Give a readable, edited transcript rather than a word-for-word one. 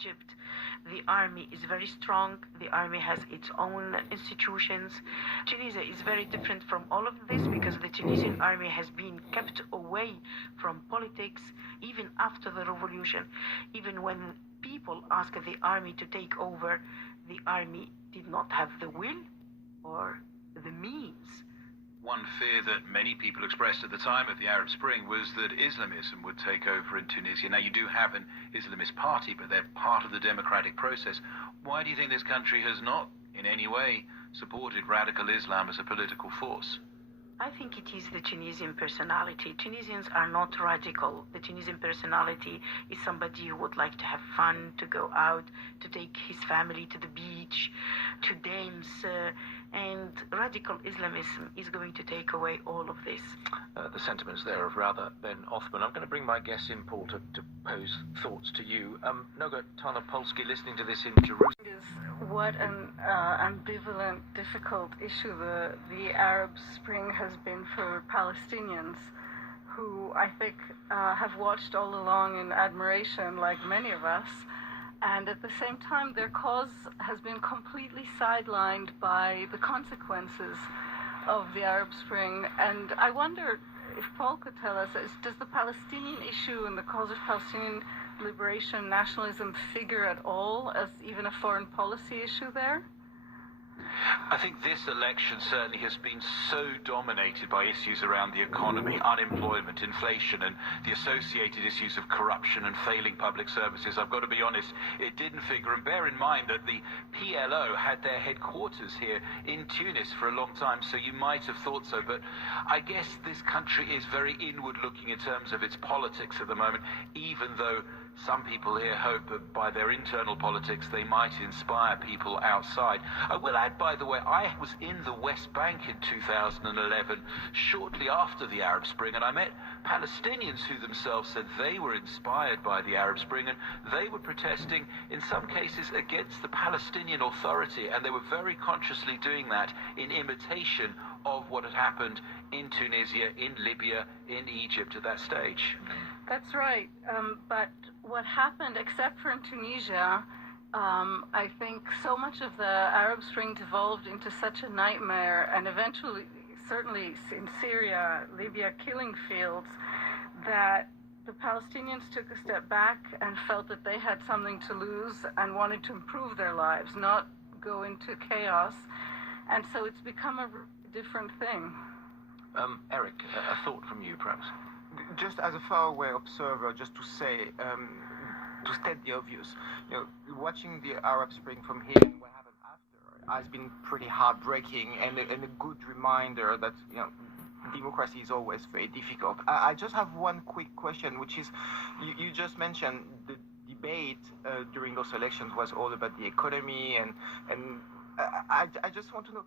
Egypt, the army is very strong. The army has its own institutions. Tunisia is very different from all of this because the Tunisian army has been kept away from politics even after the revolution. Even when people asked the army to take over, the army did not have the will or the means. One fear that many people expressed at the time of the Arab Spring was that Islamism would take over in Tunisia. Now, you do have an Islamist party, but they're part of the democratic process. Why do you think this country has not, in any way, supported radical Islam as a political force? I think it is the Tunisian personality. Tunisians are not radical. The Tunisian personality is somebody who would like to have fun, to go out, to take his family to the beach, to dance, and radical Islamism is going to take away all of this. The sentiments there of Rather Ben Othman. I'm going to bring my guest in, Paul, to pose thoughts to you. Noga Tarnopolsky, listening to this in Jerusalem. What an ambivalent, difficult issue the Arab Spring has been for Palestinians, who I think have watched all along in admiration, like many of us, and at the same time their cause has been completely sidelined by the consequences of the Arab Spring. And I wonder if Paul could tell us, does the Palestinian issue and the cause of Palestinian liberation, nationalism, figure at all as even a foreign policy issue there? I think this election certainly has been so dominated by issues around the economy, unemployment, inflation, and the associated issues of corruption and failing public services. I've got to be honest, it didn't figure. And bear in mind that the PLO had their headquarters here in Tunis for a long time, so you might have thought so. But I guess this country is very inward-looking in terms of its politics at the moment, even though some people here hope that by their internal politics they might inspire people outside. I will add, by the way, I was in the West Bank in 2011, shortly after the Arab Spring, and I met Palestinians who themselves said they were inspired by the Arab Spring, and they were protesting, in some cases, against the Palestinian Authority, and they were very consciously doing that in imitation of what had happened in Tunisia, in Libya, in Egypt at that stage. That's right, but what happened, except for in Tunisia, I think so much of the Arab Spring devolved into such a nightmare, and eventually, certainly in Syria, Libya, killing fields, that the Palestinians took a step back and felt that they had something to lose and wanted to improve their lives, not go into chaos, and so it's become a different thing. Eric, a thought from you, perhaps? Just as a faraway observer, just to say, to state the obvious, watching the Arab Spring from here and what happened after has been pretty heartbreaking and a good reminder that democracy is always very difficult. I just have one quick question, which is, you just mentioned the debate during those elections was all about the economy, and I just want to know,